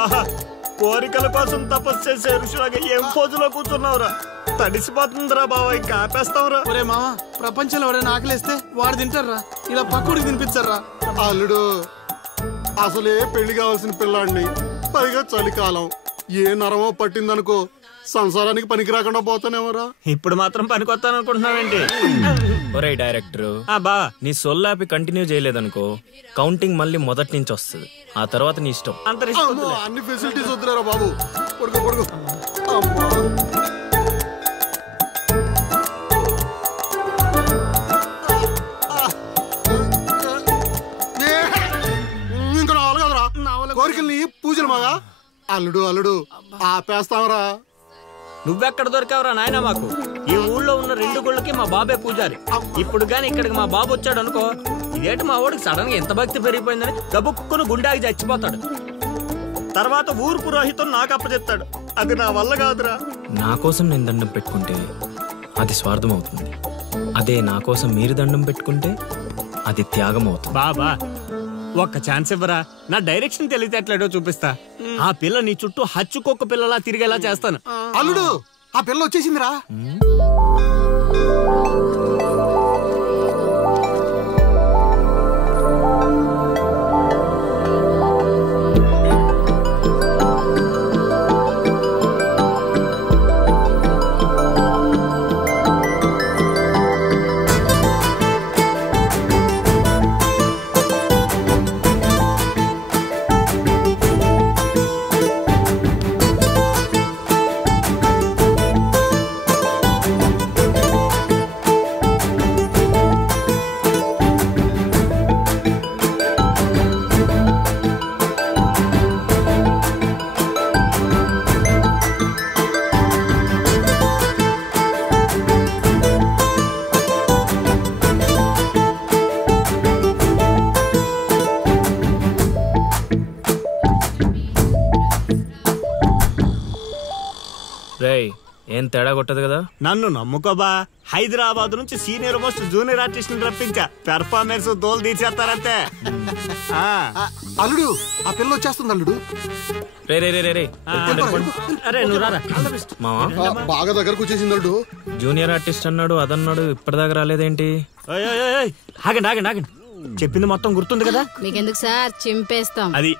ఆహా, కోరికల కోసం తపస్సు చేసే ఋషులాగా ఏం పోజులో కూర్చున్నావురా? తడిసిపోతుందిరా బావా, ఇంకా ఆపేస్తావురా. ఒరే మామ, ప్రపంచంలో ఎవరైనా ఆకలిస్తే వాడు తింటారా, ఇలా పక్కుడికి తినిపించారా? అల్లుడు అసలే పెళ్లి కావాల్సిన పిల్లాడిని, పైగా చలికాలం, ఏ నరమో పట్టిందనుకో సంసారానికి పనికి రాకుండా పోతానేమరా. ఇప్పుడు మాత్రం పనికొస్తాను అనుకుంటున్నావేంటి? ఒరే డైరెక్టర్, బా నీ సొల్లాపి కంటిన్యూ చేయలేదనుకో కౌంటింగ్ మళ్ళీ మొదటి నుంచి వస్తుంది. ఆ తర్వాత నీ ఇష్టం. అన్ని ఫెసిలిటీస్ వద్దురా బాబు. పడుకో పడుకో. ఇంకా నావలు కదరా కోరికల్ని పూజలు మగా. అల్లుడు అల్లుడు ఆపేస్తావరా. నువ్వెక్కడ దొరికావురా నాయన మాకు? ఈ ఊళ్ళో ఉన్న 2 గుళ్ళకి మా బాబే పూజారి. ఇప్పుడు గాని ఇక్కడికి మా బాబు వచ్చాడు అనుకో, ఇదేంటి మా వాడికి సడన్ గా ఎంత భక్తి పెరిగిపోయిందని గబుక్కును గుండాకి చచ్చిపోతాడు. తర్వాత ఊరు పురోహితం నాకు అప్పచెప్తాడు. అది నా వల్ల కాదురా. నా కోసం నేను దండం పెట్టుకుంటే అది స్వార్థం అవుతుంది. అదే నా కోసం మీరు దండం పెట్టుకుంటే అది త్యాగం అవుతుంది. బాబా ఒక్క ఛాన్స్ ఇవ్వరా, నా డైరెక్షన్ తెలివితేటలేడో చూపిస్తా. ఆ పిల్ల నీ చుట్టూ హచ్చుకొక్క పిల్లలా తిరిగేలా చేస్తాను. అల్లుడు ఆ పిల్ల వచ్చేసిందిరా. రేయ్, ఏం తేడా కొట్టదు కదా? నన్ను నమ్ముకోబా. హైదరాబాద్ నుంచి సీనియర్ మోస్ట్ జూనియర్ ఆర్టిస్ట్ రప్పించా. పెర్ఫార్మెన్స్ దోలు తీర్చేస్తారంతే. అల్లుడు ఆ పిల్ల వచ్చేస్తుంది అల్లుడు. రే రే రే రే అరే నువ్వు రారా. మావా బాగా దగ్గరకు వచ్చేసింది అల్లుడు. జూనియర్ ఆర్టిస్ట్ అన్నాడు, అదన్నాడు, ఇప్పటిదాకా రాలేదేంటి? ఆగండి ఆగండి ఆగండి. చెప్పింది మొత్తం గుర్తుంది కదా? మీకెందుకు సార్, చింపేస్తాం. అది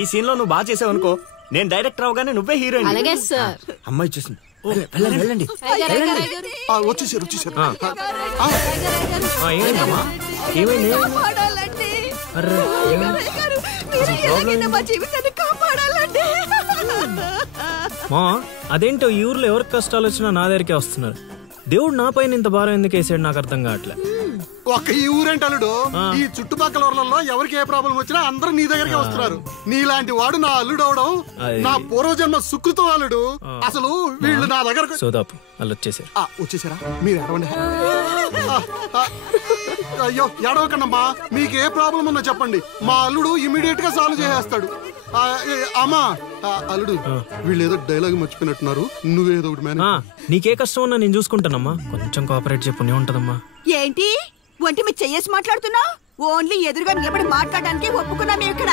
ఈ సీన్ లో నువ్వు బాగా చేసావు అనుకో, నేను డైరెక్టర్ అవగానే నువ్వే హీరోయిన్. అలాగే సార్. అమ్మాయి చూసింది. వెళ్ళండి వెళ్ళండి. వచ్చేసారు వచ్చేసారు. ఏమైందమ్మా? ఏమైంది? మా అదేంటో ఈ ఊర్లో ఎవరికి కష్టాలు వచ్చినా నా దగ్గరికే వస్తున్నారు. దేవుడు నా పైన ఇంత భారం ఎందుకు వేసాడు నాకు అర్థం కావట్లే. ఒక్క ఈ ఊరేంటి అల్లుడు, ఈ చుట్టుపక్కల ఊర్లలో ఎవరికి ఏ ప్రాబ్లం వచ్చినా అందరూ నీ దగ్గరికి వస్తున్నారు. నీలాంటి వాడు నా అల్లుడు అవడం నా పూర్వజన్మ సుకృతం అల్లుడు. అసలు వీళ్ళు నా దగ్గర సోదాపు వాళ్ళు వచ్చేసారు. వచ్చేసారా? మీరు ఎడవండి. అయ్యో ఎడవకండమ్మా, మీకు ఏ ప్రాబ్లం ఉన్నా చెప్పండి, మా అల్లుడు ఇమీడియట్ గా సాల్వ్ చేసేస్తాడు. అమ్మా అల్లుడు, వీళ్ళు ఏదో డైలాగ్ మర్చిపోయినట్టున్నారు, నువ్వేదో ఒకటి మేనేజ్. నీకే కష్టం ఉన్నా నేను చూసుకుంటానమ్మా, కొంచెం కోఆపరేట్ చెప్పు ఉంటదమ్మా. ఏంటి ఒంటి మీద చెయ్యేసి మాట్లాడుతున్నా? ఓన్లీ ఎదురుగా నిలబడి మాట్లాడడానికి ఒప్పుకున్నాం ఇక్కడ.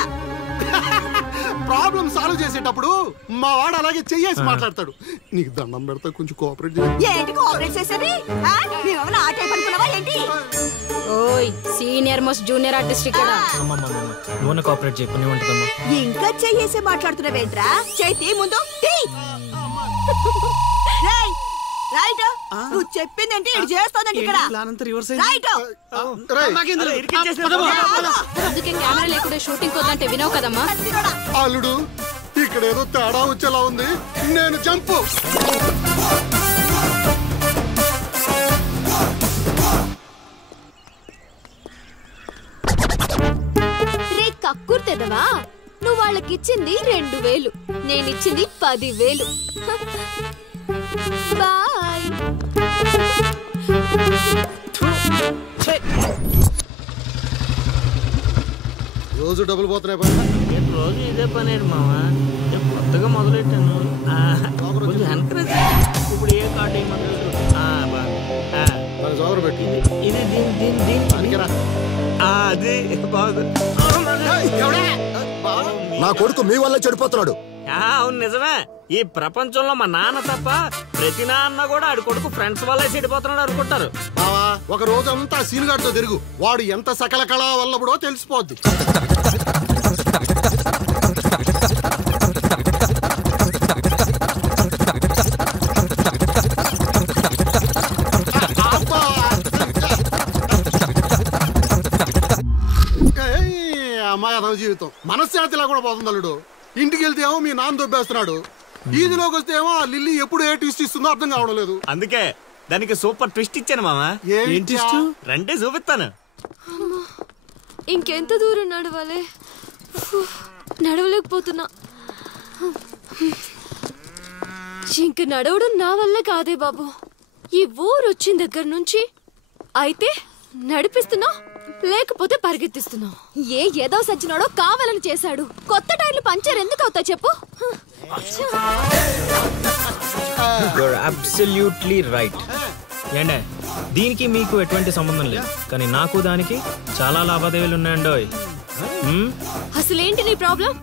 ప్రాబ్లం సాల్వ్ చేసేటప్పుడు మా వాడు అలాగే చెయ్యేసి మాట్లాడతాడు. నీకు దండం పెడతా, కొంచెం కోఆపరేట్ ఏంటి కోఆపరేట్ చేసేది? మేమేమన్నా ఆ టైప్ అనుకున్నావా ఏంటి? ఓయ్ సీనియర్ మోస్ట్ జూనియర్ ఆర్టిస్ట్ ఇక్కడ. నువ్వు కోఆపరేట్ చెప్పు ఉంటదమ్మా. ఇంకా చెయ్యేసి మాట్లాడుతున్నావేంట్రా? చేతి ముందు రైట్. నువ్వు చెప్పిందంటే ఇది చేస్తానండి ఇక్కడ. రైట్. అందుకే కెమెరా లేకుండా షూటింగ్ వద్దంటే వినవు కదమ్మా. అల్లుడు ఇక్కడ ఏదో తేడా వచ్చేలా ఉంది, నేను జంపు. రే కక్కుర్తెదవా, నువ్వు వాళ్ళకిచ్చింది 2000, నేనిచ్చింది 10,000. బాయ్. రోజు డబ్బులు పోతున్నాయి పని. రోజు ఇదే పని మామా, కొత్తగా మొదలెట్టాను. ఇప్పుడు ఏ కార్డు ఇది అది బాగుంది. నా కొడుకు మీ వల్ల చెడిపోతున్నాడు. అవును నిజమే. ఈ ప్రపంచంలో మా నాన్న తప్ప ప్రతి నాన్న కూడా ఆడి కొడుకు ఫ్రెండ్స్ వల్లే చెడిపోతున్నాడు అనుకుంటారు. బావా ఒక రోజంతా సీనుగాడితో తిరుగు, వాడు ఎంత సకల కళా వల్లబడో తెలిసిపోద్ది. అమ్మాయి అదవ జీవితం మనశ్శాంతిలా కూడా పోతుంది అల్లుడు. ఇంటికి వెళ్తే ఏమో మీ నాన్న దొబ్బేస్తున్నాడు, ఈదిలోకి వస్తే ఏమో ఆ లిల్లీ ఎప్పుడు ఏ ట్విస్ట్ ఇస్తుందో అర్థం కావడం లేదు. అందుకే దానికి సూపర్ ట్విస్ట్ ఇచ్చాను మామా. రండి చూపిస్తాను. ఇంకెంత దూరం నడవాలి? నడవలేకపోతున్నా. ఇంక నడవడం నా వల్ల కాదే బాబు. ఈ ఊరు వచ్చిన దగ్గర నుంచి అయితే నడిపిస్తున్నావు, లేకపోతే పరిగెత్తిస్తున్నావు. ఏదో సచ్చినాడో కావాలని చేశాడు. కొత్త టైర్లు పంచర్ ఎందుకు అవుతా చెప్పు. Absolutely right. ఏంటే దీనికి మీకు ఎటువంటి సంబంధం లేదు, కానీ నాకు దానికి చాలా లావాదేవీలు ఉన్నాయండోయ్. అసలేంటి నీ ప్రాబ్లం?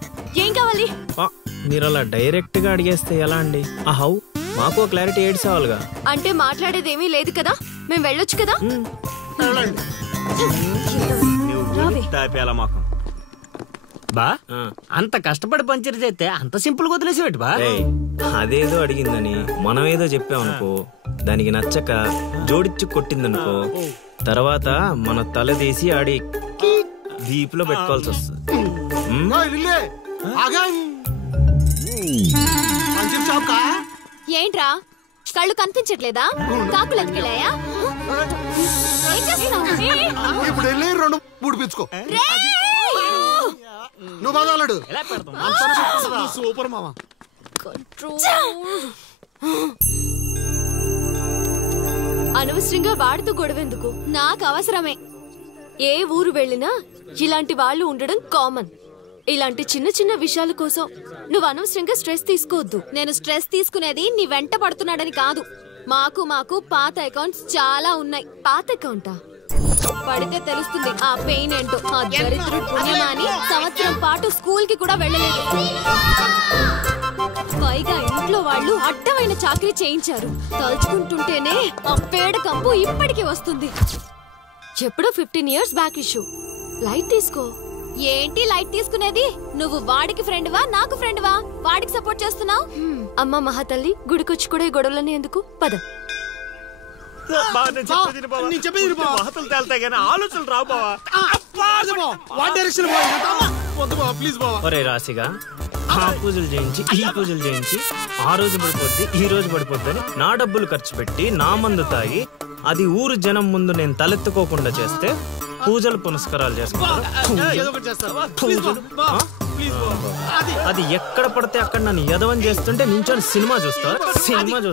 ఏం కావాలి? మీరు అలా డైరెక్ట్ గా అడిగేస్తే ఎలా అండి? హౌ మాకు క్లారిటీ ఏడ్చేవాళ్ళుగా. అంటే మాట్లాడేదేమీ లేదు కదా, మేము వెళ్ళొచ్చు కదా. బా అంత కష్టపడి పంచర్ చేస్తే అంత సింపుల్ గా వదిలేసి బా. అదేదో అడిగిందని మనం ఏదో చెప్పామనుకో, దానికి నచ్చక జోడిచ్చి కొట్టిందనుకో, తర్వాత మన తల తీసి ఆడి దీపులో పెట్టుకోవాల్సి వస్తుంది. ఏంట్రా కళ్ళు కనిపించట్లేదా? కాకులు ఎత్తుకెళ్ళాయా? ఇప్పుడు వెళ్ళి 2-3 పిచ్చుకో. నువ్వు బాగాడు సూపర్ మామా. అనవసరంగా వాడితో గొడవెందుకు? నాకు అవసరమే. ఏ ఊరు వెళ్ళినా ఇలాంటి వాళ్ళు ఉండడం కామన్. ఇలాంటి చిన్న చిన్న విషయాల కోసం నువ్వు అనవసరంగా స్ట్రెస్ తీసుకోవద్దు. నేను స్ట్రెస్ తీసుకునేది నీ వెంట పడుతున్నాడని కాదు. మాకు పాత అకౌంట్స్ చాలా ఉన్నాయి. పాత అకౌంటా? పడితే తెలుస్తుంది ఆ పెయిన్ ఏంటో. ఆ దరిద్రుడు పుణ్యమాని సంవత్సరం పాటు స్కూల్ కి కూడా వెళ్ళలేదు. పైగా ఇంట్లో వాళ్ళు అడ్డమైన చాకరీ చేయించారు. తలుచుకుంటుంటేనే ఆ పేడ కంపు ఇప్పటికీ వస్తుంది. ఎప్పుడో 15 years బ్యాక్ ఇష్యూ. లైట్ తీసుకో. ఏంటి లైట్ తీసుకునేది? నువ్వు వాడికి ఫ్రెండ్వా, నాకు ఫ్రెండ్వా? వాడికి సపోర్ట్ చేస్తున్నావు. అమ్మ మహాతల్లి, గుడికొచ్చి కూడా ఈ గొడవలన్నీ ఎందుకు? పద. ఆలోచనలు రావు బావా. ఒరే రాశిగా ఆ పూజలు చేయించి ఈ పూజలు చేయించి ఆ రోజు పడిపోద్ది ఈ రోజు పడిపోద్ది అని నా డబ్బులు ఖర్చు పెట్టి నా మందు తాగి అది ఊరు జనం ముందు నేను తలెత్తుకోకుండా చేస్తే పూజలు పునస్కారాలు చేసుకుంటారు. అది ఎక్కడ పడితే అక్కడ నన్ను యదవని చేస్తుంటే నించొని సినిమా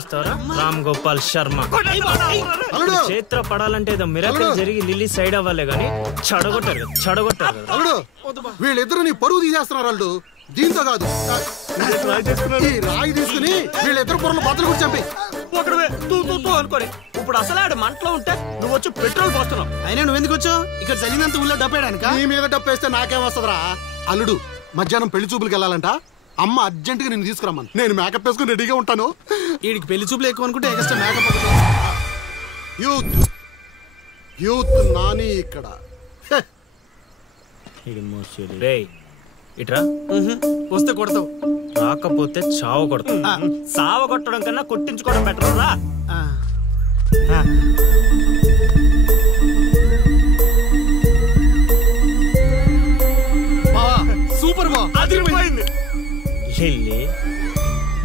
చూస్తారా? రామ్ గోపాల్ శర్మ. క్షేత్ర పడాలంటే ఏదో మిరాకిల్ జరిగి లిల్లీ సైడ్ అవ్వాలే గానీ చెడగొట్టారు. వీళ్ళిద్దరు నీ పరువు తీసేస్తున్నారు వాళ్ళు. దీంతో కాదు, ఈ రాయి తీసుకుని వీళ్ళిద్దరు పొరలు బద్దలు కూడా చంపి అనుకోని ఇప్పుడు అసలు ఆడు మంటలో ఉంటే నువ్వు వచ్చి పెట్రోల్ పోస్తున్నావు. అయినా నువ్వెందుకు వచ్చావు? ఇక్కడ చలినంత ఊళ్ళో డప్పేయడానిక? నీ మీద డప్పేస్తే నాకేం వస్తుందిరా? అల్లుడు మధ్యాహ్నం పెళ్లి చూపులకు వెళ్ళాలంట. అమ్మ అర్జెంట్ గా నేను తీసుకురమ్మను. నేను మేకప్ వేసుకుని రెడీగా ఉంటాను. వీడికి పెళ్లి చూపులు ఎక్కువ అనుకుంటే ఎక్స్ట్రా మేకప్. యూత్ నాని ఇక్కడ. ఇట్రా. వస్తే కొడతావు, రాకపోతే చావ కొడతావు. సావ కొట్టడం కన్నా కొట్టించుకోవడం బెటర్ రా. సూపర్ బా, అదిరిపోయింది. లిల్లీ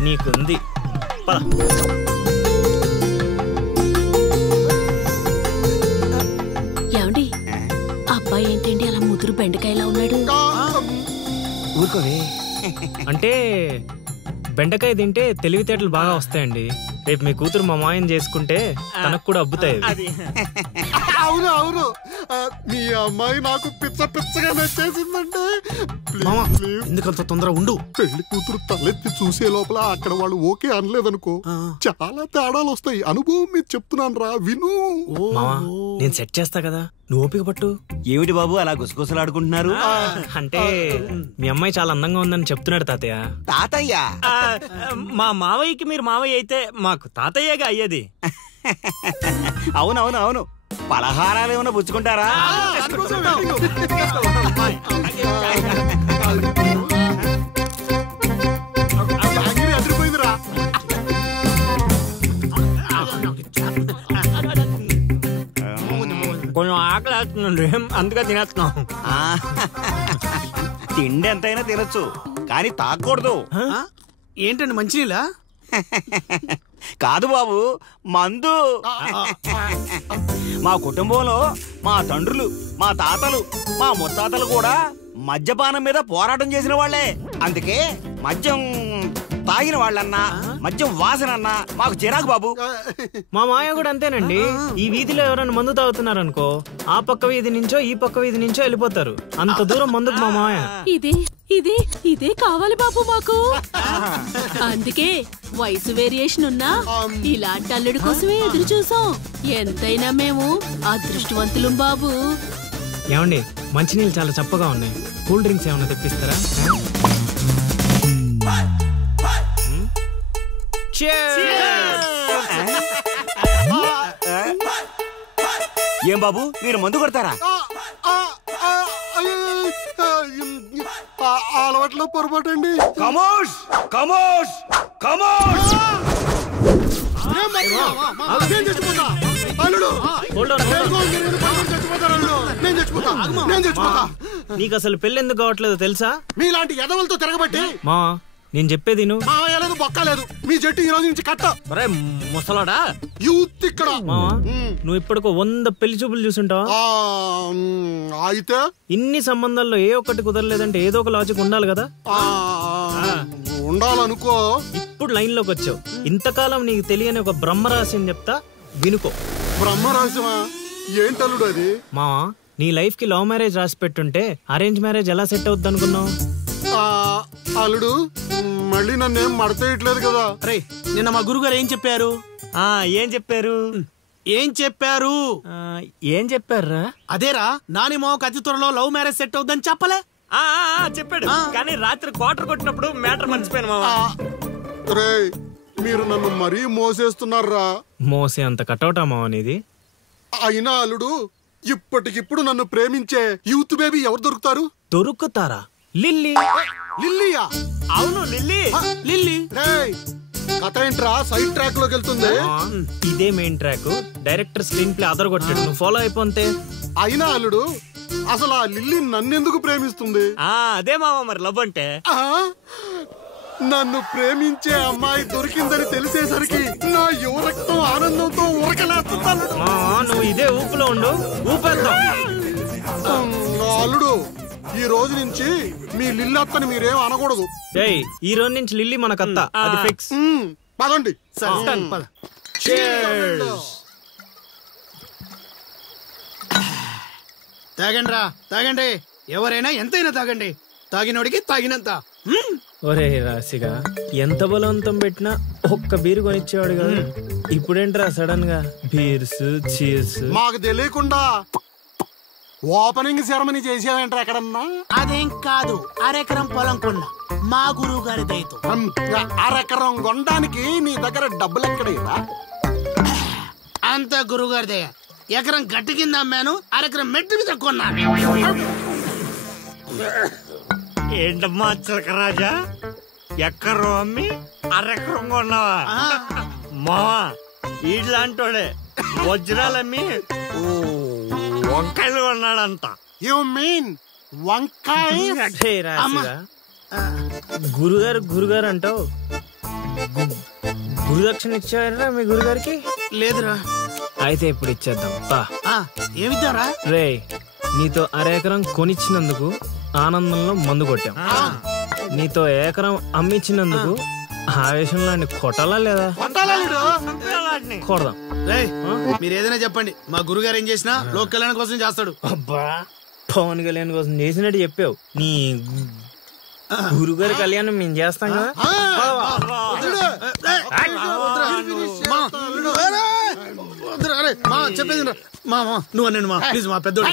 నీకుంది. ఏమండి అబ్బాయి ఏంటండి అలా ముదురు బెండకాయలా ఉన్నాడు? అంటే బెండకాయ తింటే తెలివితేటలు బాగా వస్తాయండి. రేపు మీ కూతురు మా మాయం చేసుకుంటే తనకు కూడా అబ్బుతాయి. అవును అవును మీ అమ్మాయి నాకు పిచ్చగా నచ్చేసిందంటే మామా ఎందుకంత తొందర ఉండు. పెళ్లి కూతురు తలెత్తి చూసే లోపల అక్కడ వాళ్ళు ఓకే అనలేదనుకో చాలా తేడాలు వస్తాయి. అనుభవం మీరు చెప్తున్నాను రా, విను. మావా నేను సెట్ చేస్తా కదా, నువ్వు ఓపిక పట్టు. ఏమిటి బాబు అలా గుసగుసలాడుకుంటున్నారు? అంటే మీ అమ్మాయి చాలా అందంగా ఉందని చెప్తున్నాడు తాతయ్య. తాతయ్య మా మావయ్యకి మీరు మావయ్య అయితే మాకు తాతయ్యగా అయ్యేది. అవునవును అవును. పలహారాలు ఏమైనా పుచ్చుకుంటారా? అదిరిపోయిందిరా. కొంచెం ఆకలి వేస్తుందండి, అందుకే తినేస్తున్నాం. తిండి ఎంతైనా తినొచ్చు కానీ తాగకూడదు. ఏంటండి మంచినీళ్ళ? కాదు బాబు, మందు. మా కుటుంబంలో మా తండ్రులు, మా తాతలు, మా ముత్తాతలు కూడా మద్యపానం మీద పోరాటం చేసిన వాళ్లే. అందుకే మద్యం తాగిన వాళ్ళన్నా మద్యం వాసనన్నా మాకు చిరాకు బాబు. మా మాయ కూడా అంతేనండి. ఈ వీధిలో ఎవరైనా మందు తాగుతున్నారనుకో, ఆ పక్క వీధి నుంచో ఈ పక్క వీధి నుంచో వెళ్ళిపోతారు. అంత దూరం మందుకు మా మాయ. ఇదే కావాలి బాబు మాకు. అందుకే వయసు వేరియేషన్ ఉన్నా ఇలాంటి అల్లుడి కోసమే ఎదురు చూసాం. ఎంతైనా మేము అదృష్టవంతులం బాబు. ఏమండి, మంచినీళ్ళు చాలా చప్పగా ఉన్నాయి, కూల్ డ్రింక్స్ ఏమైనా తెప్పిస్తారా? ఏం బాబు మీరు మందు కొడతారా? అలవాట్లో పొరపాటు అండి. కమోష్ కమోష్ కమోష్. నేను చచ్చిపోతా అల్లుడు. నేను చచ్చిపోతా. నీకు అసలు పెళ్ళెందుకు కావట్లేదు తెలుసా? మీలాంటి ఎదవలతో తిరగబట్టి. మా నేను చెప్పేది లేదు బొక్కలేదు. మీ జట్టు ఈ రోజు నుంచి కట్ట. ముసలాడా యూత్ ఇక్కడ. నువ్వు ఇప్పటికో 100 పెళ్లి చూపులు చూసుంటావా? అయితే ఇన్ని సంబంధాల్లో ఏ ఒక్కటి కుదరలేదంటే ఏదో ఒక లాజిక్ ఉండాలి కదా. ఉండాలనుకో. ఇప్పుడు లైన్ లోకి వచ్చావు. ఇంతకాలం నీకు తెలియని ఒక బ్రహ్మరహస్యం చెప్తా, వినుకో. బ్రహ్మరహస్యమా? ఏంటల్లుడు అది? మావా, నీ లైఫ్ కి లవ్ మ్యారేజ్ రాసి పెట్టుంటే అరేంజ్ మ్యారేజ్ ఎలా సెట్ అవుద్ది అనుకున్నావు? అల్లుడు మళ్ళీ నన్నేం మడతేయట్లేదు కదా. రే, నిన్న మా గురుగారు ఏం చెప్పారు? ఏం చెప్పారు? ఏం చెప్పారా? అదేరా, నాని మావకు అతి త్వరలో లవ్ మ్యారేజ్ సెట్ అవుద్దని చెప్పలే? చెప్పాడు, కానీ రాత్రి క్వార్టర్ కొట్టినప్పుడు మ్యాటర్ మర్చిపోయాను మావా. రే, మీరు నన్ను మరీ మోసేస్తున్నారా? మోసే అంత కటౌటా మావా నీది? అయినా అల్లుడు, ఇప్పటికిప్పుడు నన్ను ప్రేమించే యూత్ బేబీ ఎవరు దొరుకుతారు? దొరుకుతారా? లిల్లీ. లిల్లీయా? అవును, లిల్లీ. కథ ఏంట్రా సైడ్ ట్రాక్ లోకి వెళ్తుంది? ఇదే main track. Director screenplay అదరగొట్టాడు, నువ్వు ఫాలో అయిపోతే. అయినా అల్లుడు, అసలు ఆ లిల్లీ నన్నెందుకు ప్రేమిస్తుంది? అదే మామ మరి లవ్ అంటే. నన్ను ప్రేమించే అమ్మాయి దొరికిందని తెలిసేసరికి నా యువ రక్తం ఆనందంతో ఉరకలేస్తున్నాను. నువ్వు ఇదే ఊపులో ఉండు, ఊపేద్దాం. అల్లుడు, ఈ రోజు నుంచి మీ లిల్లీ అత్తని మీరేం అనకూడదు. ఈ రోజు నుంచి లిల్లీ మన కత్త, అది ఫిక్స్. పదండి. తాగండి రా, తాగండి. ఎవరైనా ఎంతైనా తాగండి. తాగినోడికి తాగినంత. ఒరే రాశిగా, ఎంత బలవంతం పెట్టినా ఒక్క బీరు కొనిచ్చేవాడు కదా. ఇప్పుడేంట్రా సడన్ గా బీర్స్ చీర్స్? మాకు తెలియకుండా ఓపెనింగ్ సెరమనీ చేసేవేంట్రా ఎక్కడన్నా? అదేం కాదు, అరెకరం పొలం కొన్నా మా గురువు గారి దయతో. అరెకరం కొనడానికి నీ దగ్గర డబ్బులు ఎక్కడేరా? అంత గురువు గారి దయ. ఎకరం గట్టి కింద అమ్మాను, అరెకరం మెట్టు మీద కొన్నాను. ఏంటమ్మా చిలకరాజా, ఎక్కరం అమ్మి అరెకరం కొన్నావా? మావా, ఇట్లాంటోడే వజ్రాలమ్మి వంకాయలు కొన్నాడంట. యు మీన్ వంకాయ? గురుగారు అంటావు. గురుదక్షిణ ఇచ్చారా మీ గురుగారికి? లేదురా. అయితే ఇప్పుడు ఇచ్చేద్దాం. ఏమిద్దారా? రే, నీతో అరెకరం కొనిచ్చినందుకు ఆనందంలో మందు కొట్టాం. నీతో ఏకరం అమ్మిచ్చినందుకు ఆవేశంలో కొట్టాలా లేదా? కొడదాం. రేయ్, మీరు ఏదైనా చెప్పండి, మా గురుగారు ఏం చేసినా లోక కళ్యాణం కోసం చేస్తాడు. అబ్బా పవన్ కళ్యాణ్ కోసం చేసినట్టు చెప్పావు. నీ గురుగారి కళ్యాణం మేము చేస్తాం కదా. చెప్పేది మా నువ్వు అనండి మా ప్లీజ్ మా పెద్దోడు.